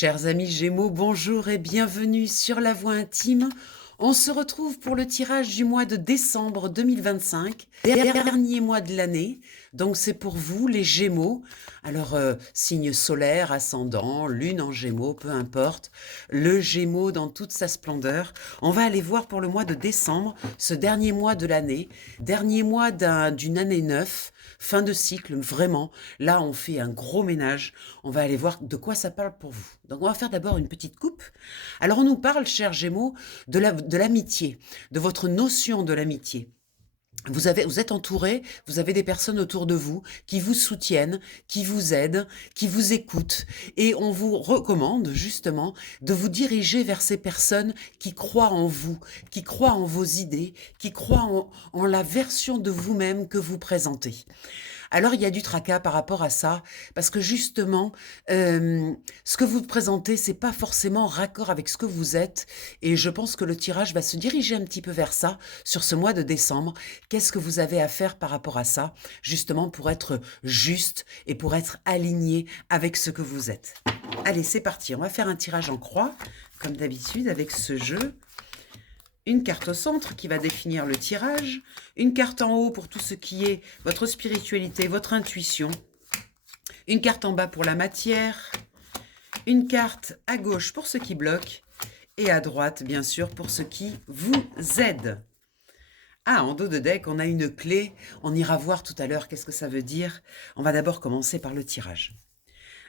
Chers amis Gémeaux, bonjour et bienvenue sur La Voix Intime. On se retrouve pour le tirage du mois de décembre 2025, dernier mois de l'année. Donc c'est pour vous les Gémeaux. Alors signe solaire, ascendant, lune en Gémeaux, peu importe. Le Gémeaux dans toute sa splendeur. On va aller voir pour le mois de décembre, ce dernier mois de l'année, dernier mois d'une année neuve. Fin de cycle, vraiment. Là, on fait un gros ménage. On va aller voir de quoi ça parle pour vous. Donc, on va faire d'abord une petite coupe. Alors, on nous parle, chers Gémeaux, de l'amitié, de votre notion de l'amitié. Vous êtes entouré, vous avez des personnes autour de vous qui vous soutiennent, qui vous aident, qui vous écoutent. Et on vous recommande justement de vous diriger vers ces personnes qui croient en vous, qui croient en vos idées, qui croient en la version de vous-même que vous présentez. Alors il y a du tracas par rapport à ça, parce que justement, ce que vous présentez, c'est pas forcément raccord avec ce que vous êtes, et je pense que le tirage va se diriger un petit peu vers ça, sur ce mois de décembre. Qu'est-ce que vous avez à faire par rapport à ça, justement pour être juste et pour être aligné avec ce que vous êtes? Allez, c'est parti, on va faire un tirage en croix, comme d'habitude avec ce jeu. Une carte au centre qui va définir le tirage, une carte en haut pour tout ce qui est votre spiritualité, votre intuition, une carte en bas pour la matière, une carte à gauche pour ce qui bloque et à droite, bien sûr, pour ce qui vous aide. Ah, en dos de deck, on a une clé. On ira voir tout à l'heure qu'est-ce que ça veut dire. On va d'abord commencer par le tirage.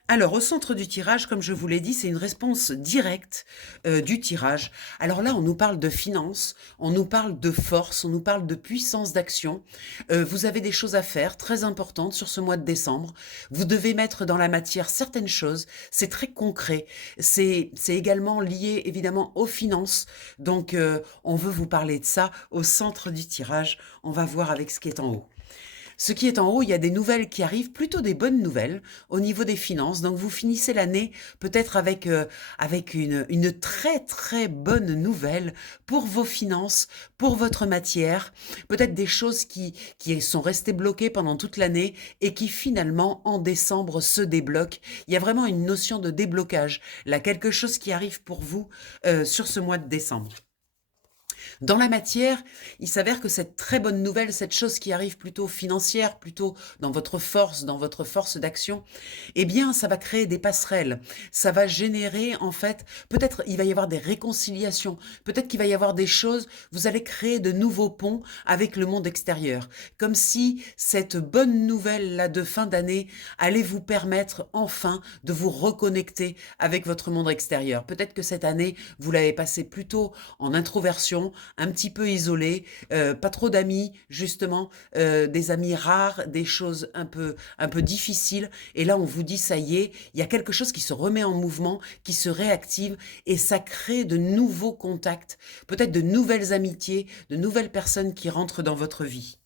Alors, au centre du tirage, comme je vous l'ai dit, c'est une réponse directe du tirage. Alors là, on nous parle de finances, on nous parle de force, on nous parle de puissance d'action. Vous avez des choses à faire très importantes sur ce mois de décembre. Vous devez mettre dans la matière certaines choses. C'est très concret. C'est également lié évidemment aux finances. Donc, on veut vous parler de ça au centre du tirage. On va voir avec ce qui est en haut. Ce qui est en haut, il y a des nouvelles qui arrivent, plutôt des bonnes nouvelles au niveau des finances. Donc vous finissez l'année peut-être avec une très très bonne nouvelle pour vos finances, pour votre matière. Peut-être des choses qui sont restées bloquées pendant toute l'année et qui finalement en décembre se débloquent. Il y a vraiment une notion de déblocage. Là, quelque chose qui arrive pour vous sur ce mois de décembre. Dans la matière, il s'avère que cette très bonne nouvelle, cette chose qui arrive plutôt financière, plutôt dans votre force d'action, eh bien, ça va créer des passerelles. Ça va générer, en fait, peut-être il va y avoir des réconciliations, peut-être qu'il va y avoir des choses, vous allez créer de nouveaux ponts avec le monde extérieur. Comme si cette bonne nouvelle-là de fin d'année allait vous permettre enfin de vous reconnecter avec votre monde extérieur. Peut-être que cette année, vous l'avez passé plutôt en introversion, un petit peu isolé, pas trop d'amis, justement, des amis rares, des choses un peu difficiles. Et là, on vous dit, ça y est, il y a quelque chose qui se remet en mouvement, qui se réactive, et ça crée de nouveaux contacts, peut-être de nouvelles amitiés, de nouvelles personnes qui rentrent dans votre vie.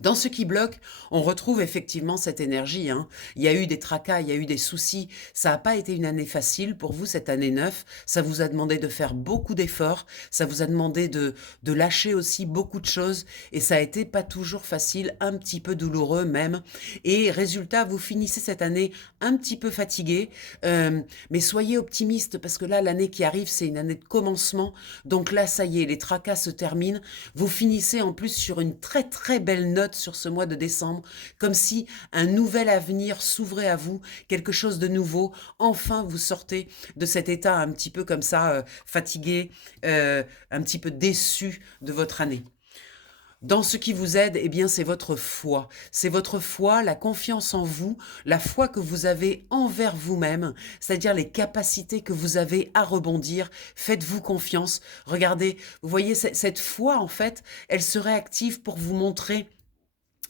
Dans ce qui bloque, on retrouve effectivement cette énergie. Il y a eu des tracas, il y a eu des soucis. Ça n'a pas été une année facile pour vous, cette année neuve. Ça vous a demandé de faire beaucoup d'efforts. Ça vous a demandé de lâcher aussi beaucoup de choses. Et ça a été pas toujours facile, un petit peu douloureux même. Et résultat, vous finissez cette année un petit peu fatigué. Mais soyez optimiste parce que là, l'année qui arrive, c'est une année de commencement. Donc là, ça y est, les tracas se terminent. Vous finissez en plus sur une très très belle note sur ce mois de décembre, comme si un nouvel avenir s'ouvrait à vous, quelque chose de nouveau. Enfin, vous sortez de cet état un petit peu comme ça, fatigué, un petit peu déçu de votre année. Dans ce qui vous aide, eh bien, c'est votre foi. C'est votre foi, la confiance en vous, la foi que vous avez envers vous-même, c'est-à-dire les capacités que vous avez à rebondir. Faites-vous confiance. Regardez, vous voyez, cette foi, en fait, elle se réactive pour vous montrer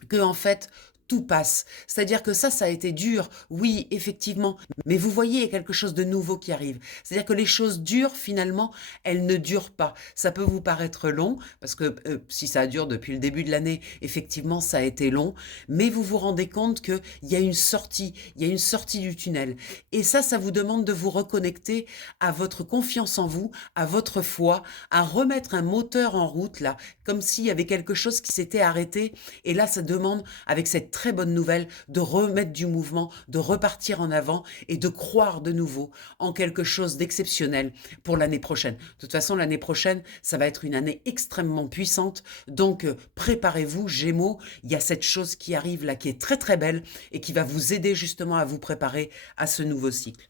que en fait tout passe. C'est-à-dire que ça a été dur, oui, effectivement, mais vous voyez, il y a quelque chose de nouveau qui arrive. C'est-à-dire que les choses dures, finalement, elles ne durent pas. Ça peut vous paraître long, parce que si ça dure depuis le début de l'année, effectivement, ça a été long, mais vous vous rendez compte qu'il y a une sortie, il y a une sortie du tunnel. Et ça vous demande de vous reconnecter à votre confiance en vous, à votre foi, à remettre un moteur en route, là, comme s'il y avait quelque chose qui s'était arrêté. Et là, ça demande, avec cette très bonne nouvelle de remettre du mouvement, de repartir en avant et de croire de nouveau en quelque chose d'exceptionnel pour l'année prochaine. De toute façon, l'année prochaine, ça va être une année extrêmement puissante. Donc, préparez-vous, Gémeaux. Il y a cette chose qui arrive là, qui est très très belle et qui va vous aider justement à vous préparer à ce nouveau cycle.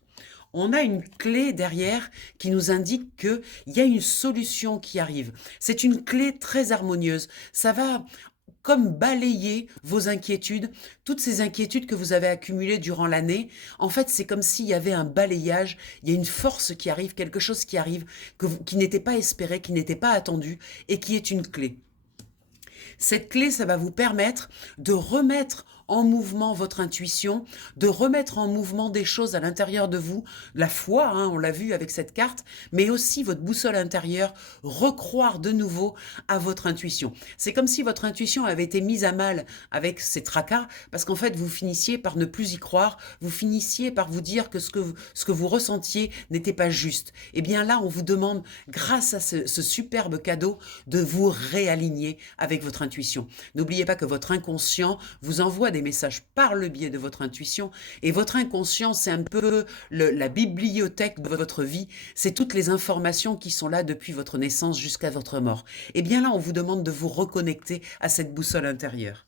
On a une clé derrière qui nous indique qu'il y a une solution qui arrive. C'est une clé très harmonieuse. Ça va comme balayer vos inquiétudes, toutes ces inquiétudes que vous avez accumulées durant l'année. En fait, c'est comme s'il y avait un balayage, il y a une force qui arrive, quelque chose qui arrive, qui n'était pas espéré, qui n'était pas attendu et qui est une clé. Cette clé, ça va vous permettre de remettre en mouvement votre intuition, de remettre en mouvement des choses à l'intérieur de vous, la foi, hein, on l'a vu avec cette carte, mais aussi votre boussole intérieure, recroire de nouveau à votre intuition. C'est comme si votre intuition avait été mise à mal avec ces tracas, parce qu'en fait, vous finissiez par ne plus y croire, vous finissiez par vous dire que ce que vous ressentiez n'était pas juste. Et bien là, on vous demande, grâce à ce superbe cadeau, de vous réaligner avec votre intuition. N'oubliez pas que votre inconscient vous envoie des messages par le biais de votre intuition, et votre inconscient, c'est un peu la bibliothèque de votre vie, c'est toutes les informations qui sont là depuis votre naissance jusqu'à votre mort. Et bien là, on vous demande de vous reconnecter à cette boussole intérieure.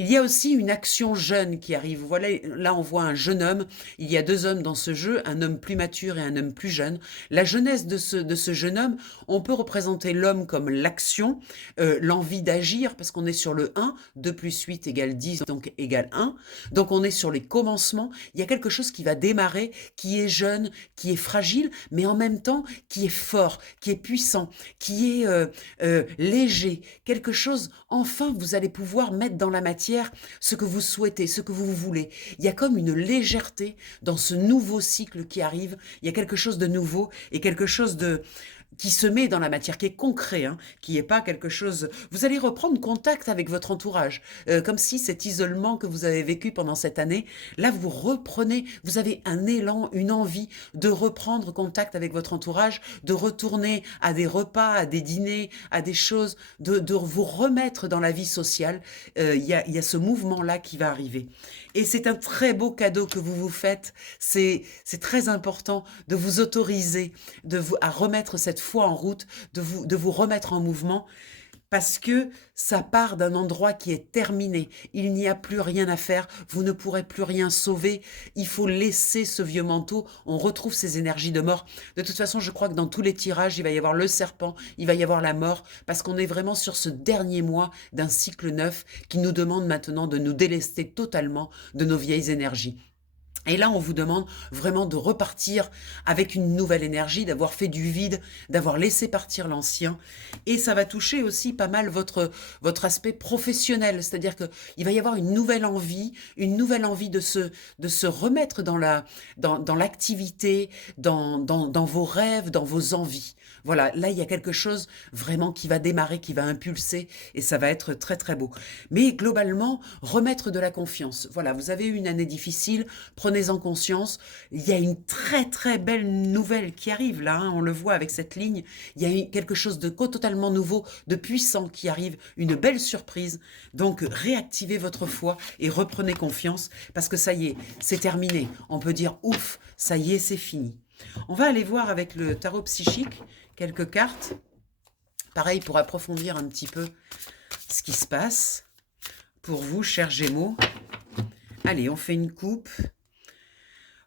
Il y a aussi une action jeune qui arrive. Voilà, là, on voit un jeune homme. Il y a deux hommes dans ce jeu, un homme plus mature et un homme plus jeune. La jeunesse de ce jeune homme, on peut représenter l'homme comme l'action, l'envie d'agir, parce qu'on est sur le 1, 2 plus 8 égale 10, donc égale 1. Donc, on est sur les commencements. Il y a quelque chose qui va démarrer, qui est jeune, qui est fragile, mais en même temps, qui est fort, qui est puissant, qui est léger. Quelque chose, enfin, vous allez pouvoir mettre dans la matière ce que vous souhaitez, ce que vous voulez. Il y a comme une légèreté dans ce nouveau cycle qui arrive. Il y a quelque chose de nouveau et quelque chose qui se met dans la matière, qui est concret, hein, qui n'est pas quelque chose... Vous allez reprendre contact avec votre entourage, comme si cet isolement que vous avez vécu pendant cette année, là vous reprenez, vous avez un élan, une envie de reprendre contact avec votre entourage, de retourner à des repas, à des dîners, à des choses, de vous remettre dans la vie sociale. Il y a ce mouvement-là qui va arriver. Et c'est un très beau cadeau que vous vous faites. C'est très important de vous autoriser à remettre cette foi en route, de vous remettre en mouvement, parce que ça part d'un endroit qui est terminé. Il n'y a plus rien à faire, vous ne pourrez plus rien sauver. Il faut laisser ce vieux manteau, on retrouve ces énergies de mort. De toute façon, je crois que dans tous les tirages, il va y avoir le serpent, il va y avoir la mort, parce qu'on est vraiment sur ce dernier mois d'un cycle neuf qui nous demande maintenant de nous délester totalement de nos vieilles énergies. Et là, on vous demande vraiment de repartir avec une nouvelle énergie, d'avoir fait du vide, d'avoir laissé partir l'ancien. Et ça va toucher aussi pas mal votre aspect professionnel. C'est-à-dire qu'il va y avoir une nouvelle envie de se remettre dans l'activité, dans vos rêves, dans vos envies. Voilà, là, il y a quelque chose vraiment qui va démarrer, qui va impulser, et ça va être très, très beau. Mais globalement, remettre de la confiance. Voilà, vous avez eu une année difficile, prenez-en conscience. Il y a une très, très belle nouvelle qui arrive, là, hein, on le voit avec cette ligne. Il y a quelque chose de totalement nouveau, de puissant qui arrive, une belle surprise. Donc, réactivez votre foi et reprenez confiance, parce que ça y est, c'est terminé. On peut dire, ouf, ça y est, c'est fini. On va aller voir avec le tarot psychique quelques cartes. Pareil, pour approfondir un petit peu ce qui se passe pour vous, chers Gémeaux. Allez, on fait une coupe.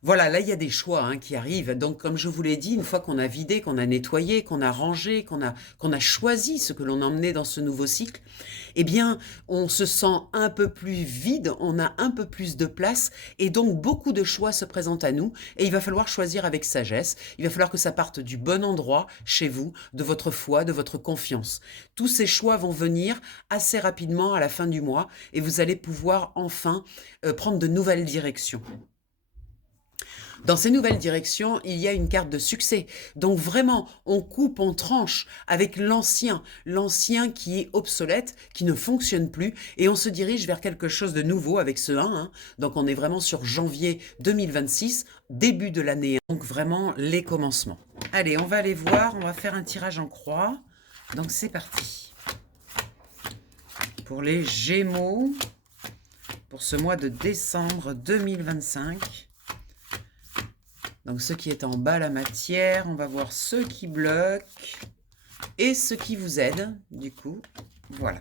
Voilà, là, il y a des choix hein, qui arrivent. Donc, comme je vous l'ai dit, une fois qu'on a vidé, qu'on a nettoyé, qu'on a rangé, qu'on a choisi ce que l'on emmenait dans ce nouveau cycle, eh bien, on se sent un peu plus vide, on a un peu plus de place, et donc beaucoup de choix se présentent à nous, et il va falloir choisir avec sagesse. Il va falloir que ça parte du bon endroit chez vous, de votre foi, de votre confiance. Tous ces choix vont venir assez rapidement à la fin du mois, et vous allez pouvoir enfin prendre de nouvelles directions. Dans ces nouvelles directions, il y a une carte de succès. Donc vraiment, on coupe, on tranche avec l'ancien qui est obsolète, qui ne fonctionne plus, et on se dirige vers quelque chose de nouveau avec ce 1. Hein. Donc on est vraiment sur janvier 2026, début de l'année. Donc vraiment les commencements. Allez, on va aller voir, on va faire un tirage en croix. Donc c'est parti. Pour les Gémeaux, pour ce mois de décembre 2025. Donc, ce qui est en bas, la matière, on va voir ce qui bloque et ce qui vous aide, du coup. Voilà.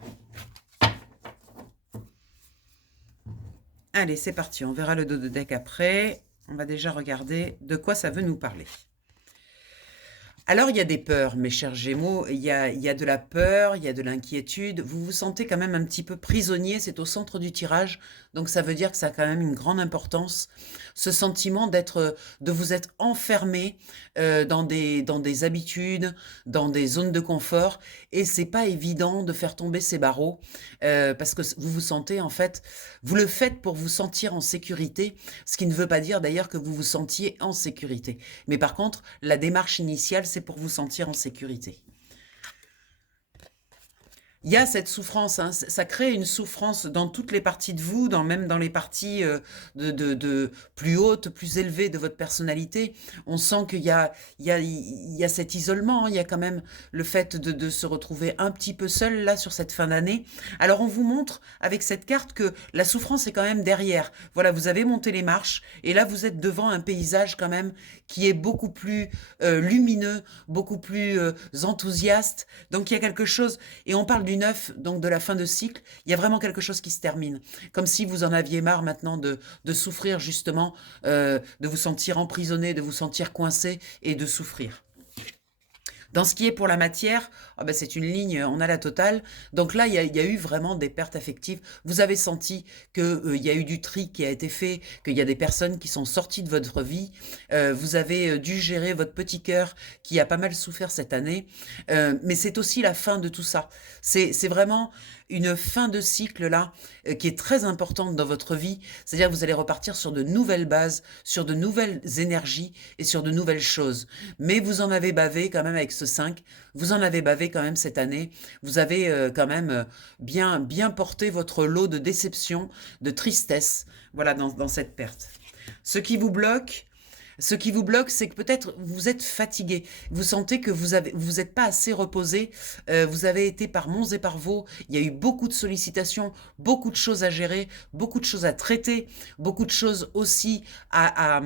Allez, c'est parti. On verra le dos de deck après. On va déjà regarder de quoi ça veut nous parler. Alors, il y a des peurs, mes chers Gémeaux, il y a de la peur, il y a de l'inquiétude. Vous vous sentez quand même un petit peu prisonnier, c'est au centre du tirage, donc ça veut dire que ça a quand même une grande importance. Ce sentiment de vous être enfermé dans des habitudes, dans des zones de confort, et c'est pas évident de faire tomber ces barreaux, parce que vous vous sentez en fait, vous le faites pour vous sentir en sécurité, ce qui ne veut pas dire d'ailleurs que vous vous sentiez en sécurité. Mais par contre, la démarche initiale, c'est pour vous sentir en sécurité. Il y a cette souffrance, hein, ça crée une souffrance dans toutes les parties de vous, même dans les parties de plus hautes, plus élevées de votre personnalité. On sent qu'il y a cet isolement, hein, il y a quand même le fait de se retrouver un petit peu seul là sur cette fin d'année. Alors on vous montre avec cette carte que la souffrance est quand même derrière. Voilà, vous avez monté les marches et là vous êtes devant un paysage quand même qui est beaucoup plus lumineux, beaucoup plus enthousiaste. Donc il y a quelque chose, et on parle du neuf, donc de la fin de cycle, il y a vraiment quelque chose qui se termine. Comme si vous en aviez marre maintenant de souffrir justement, de vous sentir emprisonné, de vous sentir coincé et de souffrir. Dans ce qui est pour la matière, oh ben c'est une ligne, on a la totale. Donc là, il y a eu vraiment des pertes affectives. Vous avez senti qu'il y a eu du tri qui a été fait, qu'il y a des personnes qui sont sorties de votre vie. Vous avez dû gérer votre petit cœur qui a pas mal souffert cette année. Mais c'est aussi la fin de tout ça. C'est vraiment une fin de cycle là qui est très importante dans votre vie. C'est-à-dire que vous allez repartir sur de nouvelles bases, sur de nouvelles énergies et sur de nouvelles choses. Mais vous en avez bavé quand même avec ce 5. Vous en avez bavé quand même cette année. Vous avez quand même bien porté votre lot de déception, de tristesse, voilà, dans cette perte. Ce qui vous bloque, c'est que peut-être vous êtes fatigué. Vous sentez que vous n'êtes pas assez reposé. Vous avez été par monts et par vaux. Il y a eu beaucoup de sollicitations, beaucoup de choses à gérer, beaucoup de choses à traiter, beaucoup de choses aussi à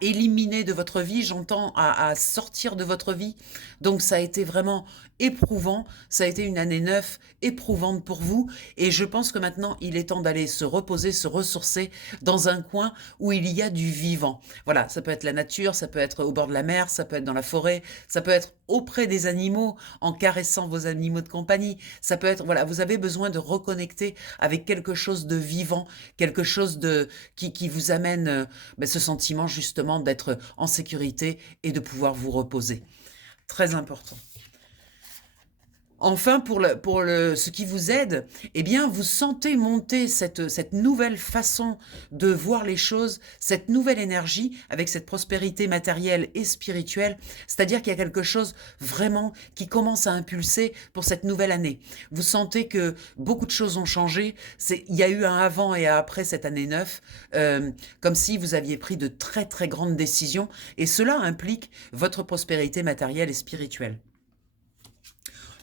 éliminer de votre vie, j'entends, à sortir de votre vie. Donc ça a été vraiment éprouvant, ça a été une année 9 éprouvante pour vous, et je pense que maintenant il est temps d'aller se reposer, se ressourcer dans un coin où il y a du vivant. Voilà, ça peut être la nature, ça peut être au bord de la mer, ça peut être dans la forêt, ça peut être auprès des animaux, en caressant vos animaux de compagnie, ça peut être, voilà, vous avez besoin de reconnecter avec quelque chose de vivant, quelque chose qui vous amène ce sentiment justement d'être en sécurité et de pouvoir vous reposer. Très important. Enfin, ce qui vous aide, eh bien, vous sentez monter cette nouvelle façon de voir les choses, cette nouvelle énergie avec cette prospérité matérielle et spirituelle. C'est-à-dire qu'il y a quelque chose vraiment qui commence à impulser pour cette nouvelle année. Vous sentez que beaucoup de choses ont changé. Il y a eu un avant et un après cette année 9, comme si vous aviez pris de très, très grandes décisions. Et cela implique votre prospérité matérielle et spirituelle.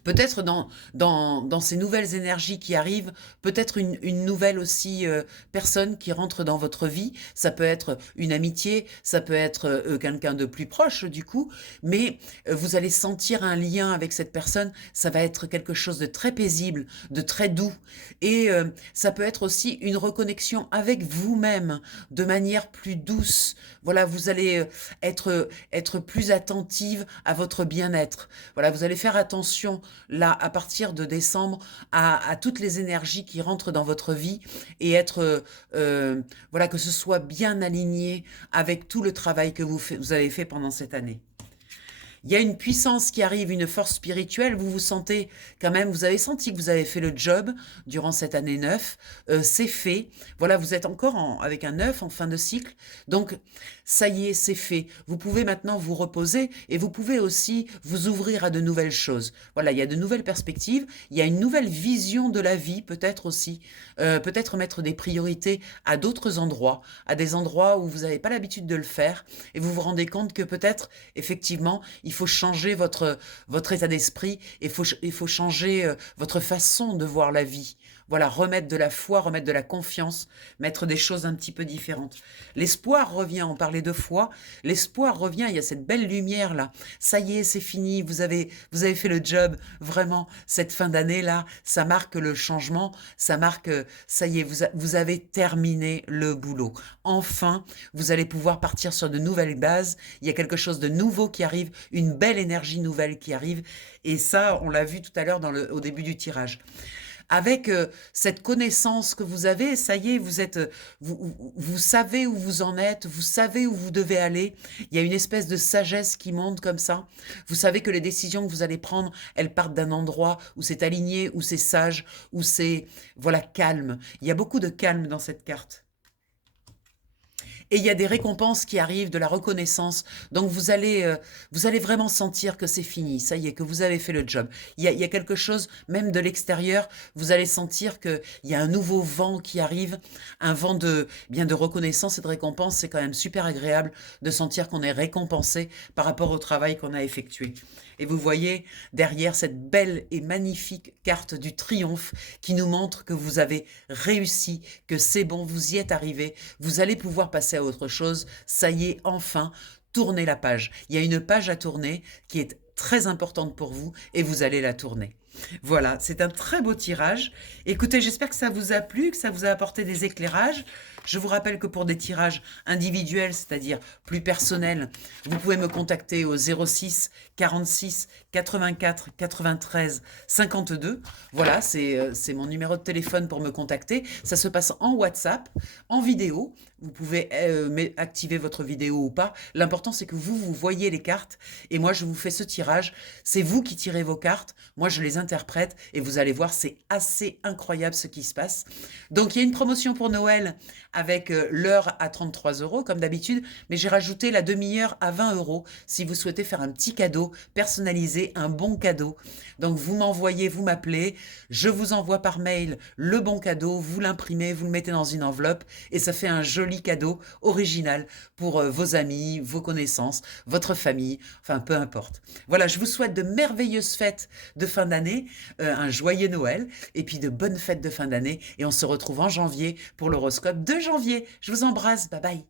Peut-être dans ces nouvelles énergies qui arrivent, peut-être une nouvelle aussi personne qui rentre dans votre vie. Ça peut être une amitié, ça peut être quelqu'un de plus proche du coup, mais vous allez sentir un lien avec cette personne. Ça va être quelque chose de très paisible, de très doux. Et ça peut être aussi une reconnexion avec vous-même de manière plus douce. Voilà, vous allez être plus attentive à votre bien-être. Voilà, vous allez faire attention là, à partir de décembre, à toutes les énergies qui rentrent dans votre vie et voilà, que ce soit bien aligné avec tout le travail que vous avez fait pendant cette année. Il y a une puissance qui arrive, une force spirituelle, vous vous sentez quand même, vous avez senti que vous avez fait le job durant cette année 9, c'est fait, voilà, vous êtes encore avec un 9 en fin de cycle, donc ça y est, c'est fait. Vous pouvez maintenant vous reposer et vous pouvez aussi vous ouvrir à de nouvelles choses. Voilà, il y a de nouvelles perspectives, il y a une nouvelle vision de la vie peut-être aussi, peut-être mettre des priorités à d'autres endroits, à des endroits où vous n'avez pas l'habitude de le faire et vous vous rendez compte que peut-être, effectivement, il faut changer votre état d'esprit, il faut changer votre façon de voir la vie. voilà, remettre de la foi, remettre de la confiance, mettre des choses un petit peu différentes. L'espoir revient, on parlait de foi, l'espoir revient, il y a cette belle lumière-là. Ça y est, c'est fini, vous avez fait le job, vraiment, cette fin d'année-là, ça marque le changement, ça marque, ça y est, vous avez terminé le boulot. Enfin, vous allez pouvoir partir sur de nouvelles bases, il y a quelque chose de nouveau qui arrive, une belle énergie nouvelle qui arrive, et ça, on l'a vu tout à l'heure au début du tirage. Avec cette connaissance que vous avez, ça y est, vous savez où vous en êtes, vous savez où vous devez aller. Il y a une espèce de sagesse qui monte comme ça. Vous savez que les décisions que vous allez prendre, elles partent d'un endroit où c'est aligné, où c'est sage, où c'est, voilà, calme. Il y a beaucoup de calme dans cette carte. Et il y a des récompenses qui arrivent, de la reconnaissance. Donc vous allez vraiment sentir que c'est fini, ça y est, que vous avez fait le job. Il y a quelque chose, même de l'extérieur, vous allez sentir qu'il y a un nouveau vent qui arrive, un vent bien de reconnaissance et de récompense. C'est quand même super agréable de sentir qu'on est récompensé par rapport au travail qu'on a effectué. Et vous voyez derrière cette belle et magnifique carte du triomphe qui nous montre que vous avez réussi, que c'est bon, vous y êtes arrivé, vous allez pouvoir passer à autre chose, ça y est, enfin, tournez la page. Il y a une page à tourner qui est très importante pour vous et vous allez la tourner. Voilà, c'est un très beau tirage. Écoutez, j'espère que ça vous a plu, que ça vous a apporté des éclairages. Je vous rappelle que pour des tirages individuels, c'est-à-dire plus personnels, vous pouvez me contacter au 06 46 84 93 52. Voilà, c'est mon numéro de téléphone pour me contacter. Ça se passe en WhatsApp, en vidéo. Vous pouvez activer votre vidéo ou pas. L'important, c'est que vous voyez les cartes. Et moi, je vous fais ce tirage. C'est vous qui tirez vos cartes. Moi, je les interprète. Et vous allez voir, c'est assez incroyable ce qui se passe. Donc, il y a une promotion pour Noël avec l'heure à 33 €, comme d'habitude. Mais j'ai rajouté la demi-heure à 20 € si vous souhaitez faire un petit cadeau personnalisé, un bon cadeau. Donc, vous m'envoyez, vous m'appelez. Je vous envoie par mail le bon cadeau. Vous l'imprimez, vous le mettez dans une enveloppe. Et ça fait un joli cadeau original pour vos amis, vos connaissances, votre famille, enfin peu importe. Voilà, je vous souhaite de merveilleuses fêtes de fin d'année, un joyeux Noël et puis de bonnes fêtes de fin d'année et on se retrouve en janvier pour l'horoscope de janvier. Je vous embrasse, bye bye.